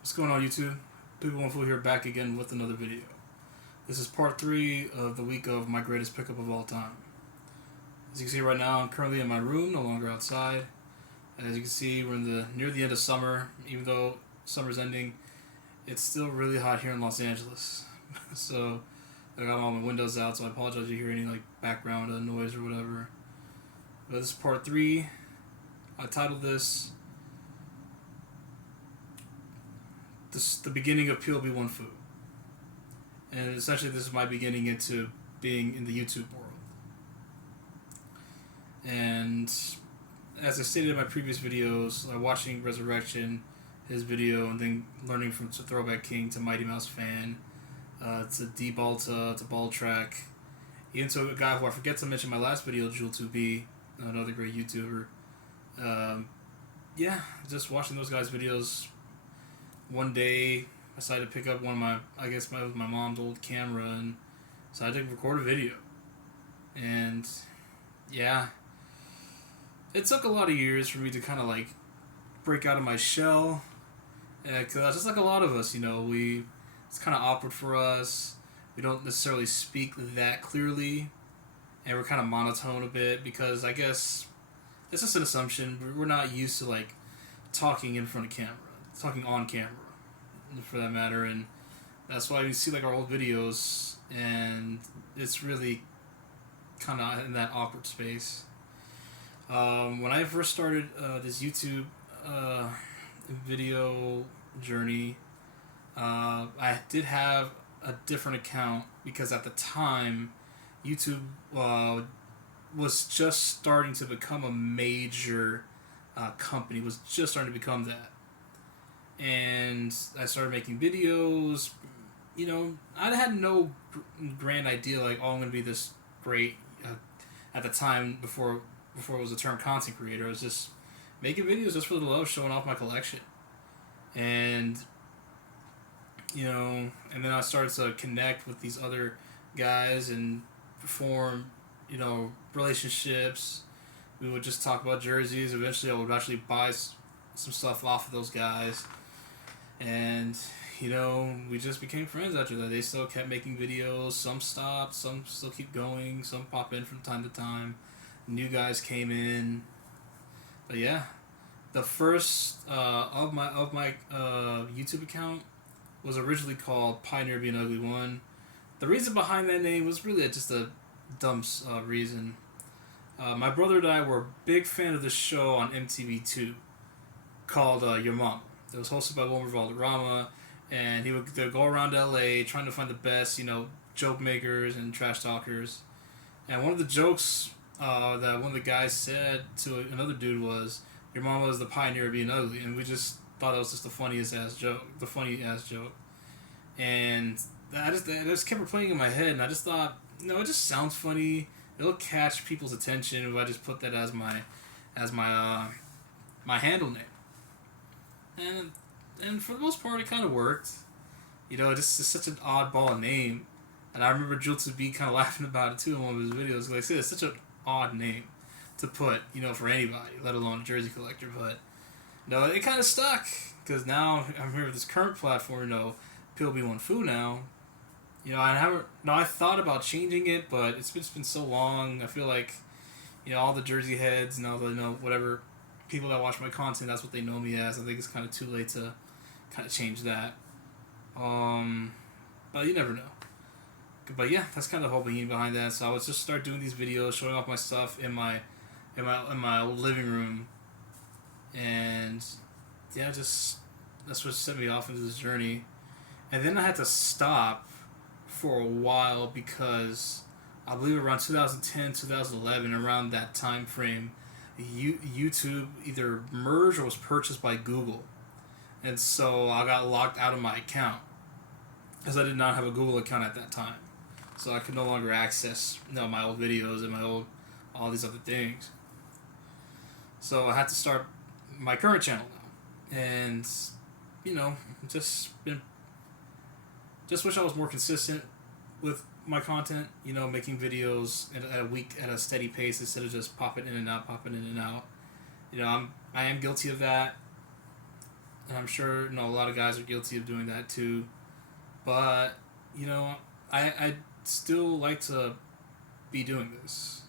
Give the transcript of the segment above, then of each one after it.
What's going on, YouTube? POB1FOO here, back again with another video. This is part 3 of the week of my greatest pickup of all time. As you can see right now, I'm currently in my room, no longer outside. As you can see, we're near the end of summer. Even though summer's ending, it's still really hot here in Los Angeles. So I got all my windows out, so I apologize if you hear any background noise or whatever. But this is part 3. I titled this the beginning of POB1FOO. And essentially this is my beginning into being in the YouTube world. And as I stated in my previous videos, watching Resurrection, his video, and then learning from Throwback King to Mighty Mouse Fan, to D Balta, to Ball Track, even to a guy who I forget to mention in my last video, Jewel2B, another great YouTuber. Yeah, just watching those guys' videos. One day, I decided to pick up one of my mom's old camera, and decided to record a video. And yeah, it took a lot of years for me to kind of break out of my shell. Cause just like a lot of us, it's kind of awkward for us. We don't necessarily speak that clearly, and we're kind of monotone a bit because I guess it's just an assumption. We're not used to talking in front of camera, talking on camera, for that matter, and that's why you see our old videos, and it's really kind of in that awkward space. When I first started this YouTube video journey, I did have a different account because at the time, YouTube was just starting to become a major company. Was just starting to become that. And I started making videos. I had no grand idea I'm going to be this great at the time before it was the term content creator. I was just making videos just for the love, showing off my collection. And and then I started to connect with these other guys and form relationships. We would just talk about jerseys. Eventually I would actually buy some stuff off of those guys. And, we just became friends after that. They still kept making videos. Some stopped. Some still keep going. Some pop in from time to time. New guys came in. But yeah, the first of my YouTube account was originally called Pioneer Being Ugly 1. The reason behind that name was really just a dumb reason. My brother and I were a big fan of this show on MTV2 called Your Mom. It was hosted by Wilmer Valderrama, and they'd go around LA trying to find the best, joke makers and trash talkers. And one of the jokes that one of the guys said to another dude was, "Your mama is the pioneer of being ugly," and we just thought that was just the funny ass joke. And I just kept replaying in my head, and I just thought, it just sounds funny. It'll catch people's attention if I just put that as my handle name. And for the most part, it kind of worked. It's such an oddball name. And I remember Jewel2B kind of laughing about it too in one of his videos. Like I said, it's such an odd name to put, for anybody, let alone a jersey collector. But it kind of stuck because now I'm here with this current platform. POB1FOO now. I thought about changing it, but it's been so long. I feel like, all the jersey heads and all the whatever people that watch my content, that's what they know me as. I think it's kind of too late to kind of change that. But you never know. But yeah, that's kind of the whole beginning behind that. So I would just start doing these videos, showing off my stuff in my old living room, and yeah, that's what set me off into this journey. And then I had to stop for a while because I believe around 2010, 2011, around that time frame, YouTube either merged or was purchased by Google. And so I got locked out of my account because I did not have a Google account at that time. So I could no longer access my old videos and all these other things. So I had to start my current channel now. And, just wish I was more consistent with my content, making videos at a steady pace instead of just popping in and out. I am guilty of that. and I'm sure a lot of guys are guilty of doing that too. But I still like to be doing this.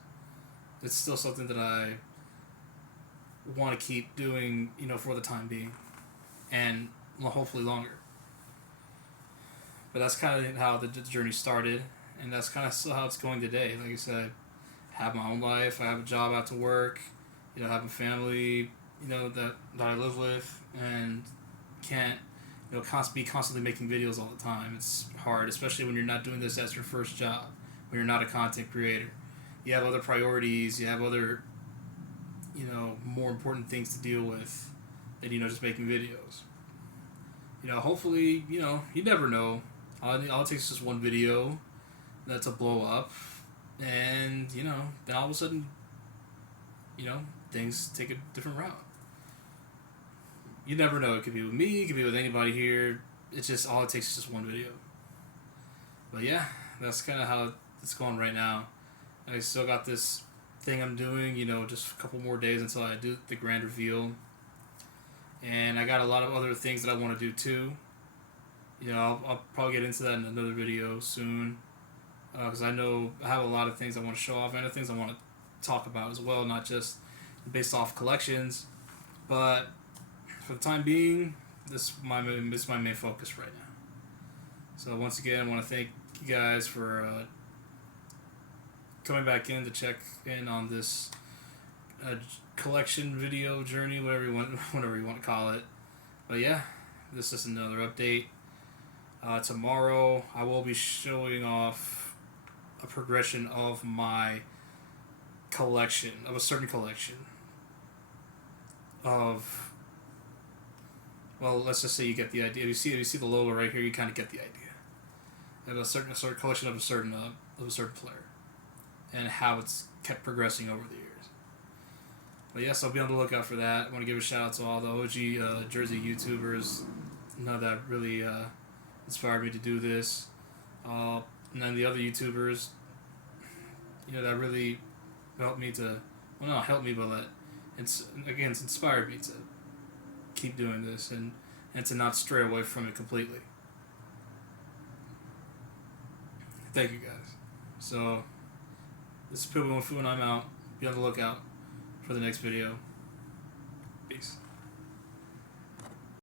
It's still something that I want to keep doing, for the time being, and hopefully longer. But that's kind of how the journey started, and that's kind of still how it's going today. Like I said, I have my own life. I have a job after work. I have a family. That I live with, and can't be constantly making videos all the time. It's hard, especially when you're not doing this as your first job. When you're not a content creator, you have other priorities. You have other more important things to deal with than just making videos. Hopefully, you never know. All it takes is just one video that's a blow up, and then all of a sudden, things take a different route. You never know. It could be with me. It could be with anybody here. It's just all it takes is just one video. But yeah, that's kind of how it's going right now. I still got this thing I'm doing. Just a couple more days until I do the grand reveal. And I got a lot of other things that I want to do too. I'll probably get into that in another video soon. Because I know I have a lot of things I want to show off and other things I want to talk about as well, not just based off collections. But for the time being, this is my main focus right now. So once again, I want to thank you guys for coming back in to check in on this collection video journey, whatever you want to call it. But yeah, this is another update. Tomorrow I will be showing off a progression of my collection, of a certain collection of, well, let's just say you get the idea. If you see the logo right here, you kind of get the idea. I have a certain collection of a certain player, and how it's kept progressing over the years. But yes, I'll be on the lookout for that. I want to give a shout out to all the OG Jersey YouTubers that really inspired me to do this. And then the other YouTubers, that really helped me to, well, not help me, but it's inspired me to keep doing this and to not stray away from it completely. Thank you guys. So, this is POB1FOO and I'm out. Be on the lookout for the next video.